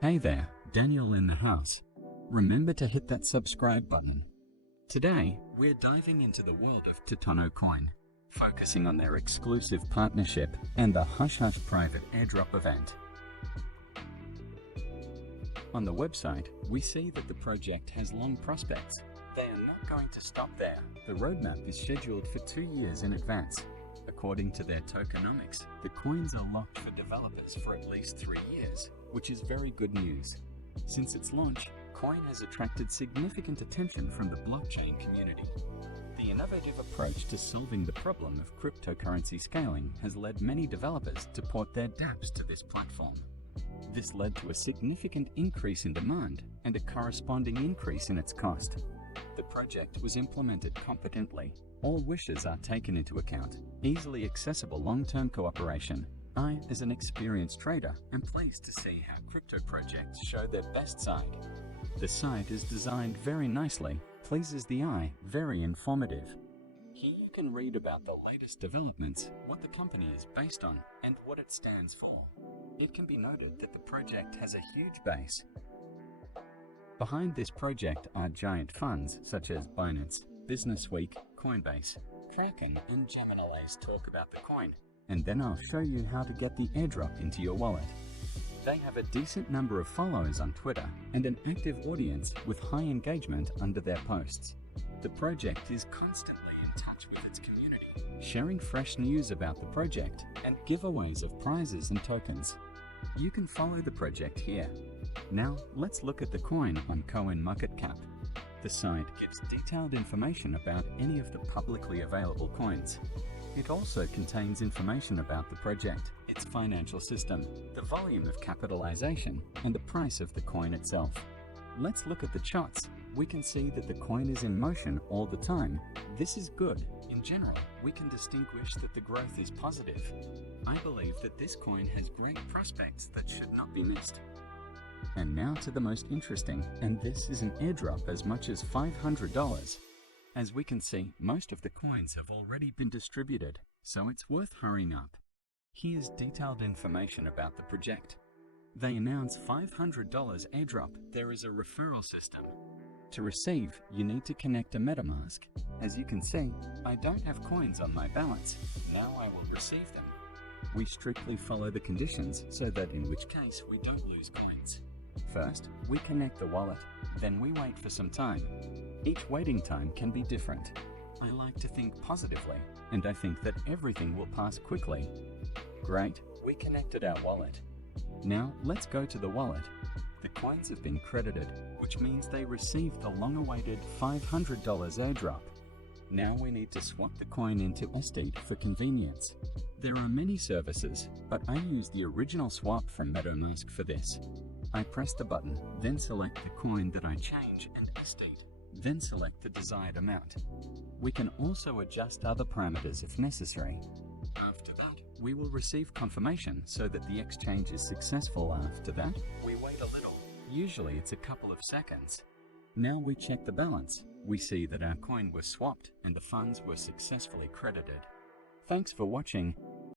Hey there, Daniel in the house. Remember to hit that subscribe button. Today, we're diving into the world of Titano coin, focusing on their exclusive partnership and the hush-hush private airdrop event. On the website, we see that the project has long prospects. They are not going to stop there. The roadmap is scheduled for 2 years in advance. According to their tokenomics, the coins are locked for developers for at least 3 years, which is very good news. Since its launch, Coin has attracted significant attention from the blockchain community. The innovative approach to solving the problem of cryptocurrency scaling has led many developers to port their dApps to this platform. This led to a significant increase in demand and a corresponding increase in its cost. The project was implemented competently. All wishes are taken into account. Easily accessible long-term cooperation. I, as an experienced trader, am pleased to see how crypto projects show their best side. The site is designed very nicely, pleases the eye, very informative. Here you can read about the latest developments, what the company is based on, and what it stands for. It can be noted that the project has a huge base. Behind this project are giant funds such as Binance, Business Week, Coinbase, Kraken, and Gemini's talk about the coin. And then I'll show you how to get the airdrop into your wallet. They have a decent number of followers on Twitter and an active audience with high engagement under their posts. The project is constantly in touch with its community, sharing fresh news about the project and giveaways of prizes and tokens. You can follow the project here. Now, let's look at the coin on CoinMarketCap. The site gives detailed information about any of the publicly available coins. It also contains information about the project, its financial system, the volume of capitalization, and the price of the coin itself. Let's look at the charts. We can see that the coin is in motion all the time. This is good. In general, we can distinguish that the growth is positive. I believe that this coin has great prospects that should not be missed. And now to the most interesting, and this is an airdrop as much as $500. As we can see, most of the coins have already been distributed, so it's worth hurrying up. Here's detailed information about the project. They announce $500 airdrop. There is a referral system. To receive, you need to connect a metamask. As you can see, I don't have coins on my balance. Now I will receive them. We strictly follow the conditions so that in which case we don't lose coins. First, we connect the wallet, then we wait for some time. Each waiting time can be different. I like to think positively, and I think that everything will pass quickly. Great, we connected our wallet. Now let's go to the wallet. The coins have been credited, which means they received the long-awaited $500 airdrop. Now we need to swap the coin into audit for convenience. There are many services, but I use the original swap from metamask for this. I press the button, then select the coin that I change and audit, then select the desired amount. We can also adjust other parameters if necessary. After that, we will receive confirmation so that the exchange is successful. After that, we wait a little. Usually it's a couple of seconds. Now we check the balance. We see that our coin was swapped and the funds were successfully credited. Thanks for watching.